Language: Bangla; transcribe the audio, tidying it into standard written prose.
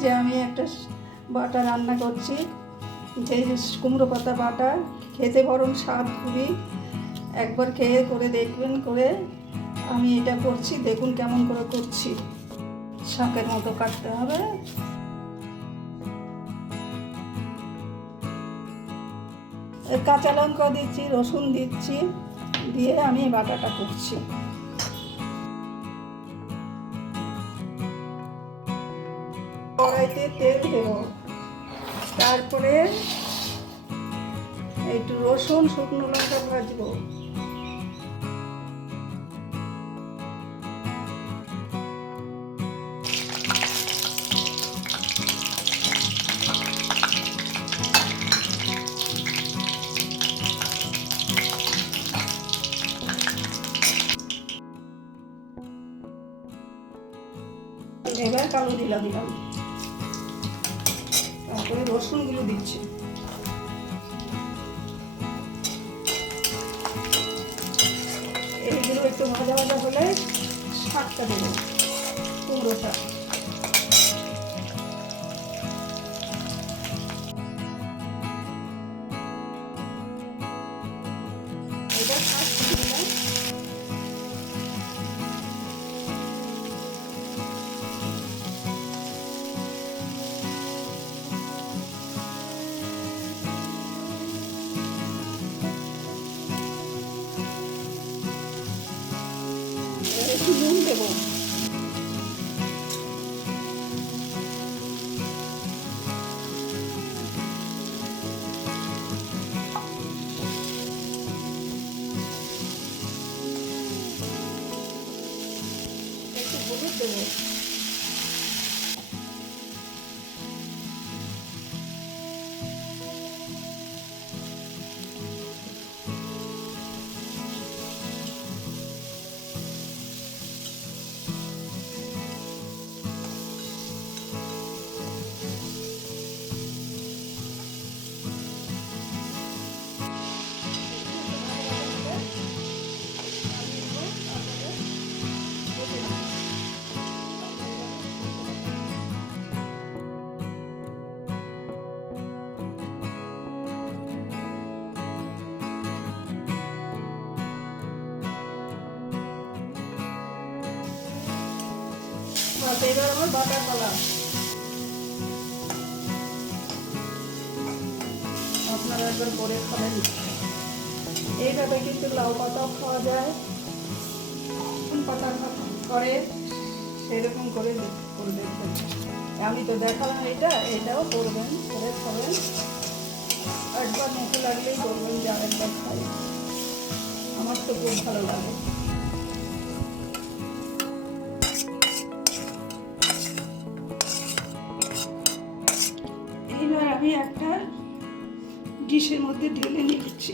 যে আমি একটা বাটা রান্না করছি, যে কুমড়ো পাতা বাটা, খেতে বরং স্বাদ খুবই। একবার খেয়ে করে দেখবেন। করে আমি এটা করছি, দেখুন কেমন করে করছি। শাকের মতো কাটতে হবে। কাঁচা লঙ্কা দিচ্ছি, রসুন দিচ্ছি, দিয়ে আমি বাটাটা করছি। কড়াইতে তেল দেব, তারপরে একটু রসুন শুকনো লঙ্কা ভাজবো। এবার কালো জিরা দিলাম, তারপরে রসুনগুলো দিচ্ছি। এইগুলো একটু ভাজা ভাজা হলে শাকটা দেবো, কুমড়ো শাক। এবার শাক দিলাম। একটু নুন দেবো। একটু হলুদ দেবো। এবার আমার বাটার পালা। আপনারা একবার করে খাবেন। এইভাবে কিন্তু লাউ পাতাও খাওয়া যায়, পাতা করে সেরকম করে করে দেখবেন। আমি তো দেখালাম, এটাও করবেন, করে খাবেন। একবার মুখে লাগলেই বলবেন যে আরেকবার খাই। আমার তো খুব ভালো লাগে। এইবার আমি একটা ডিশের মধ্যে ঢেলে নিচ্ছি।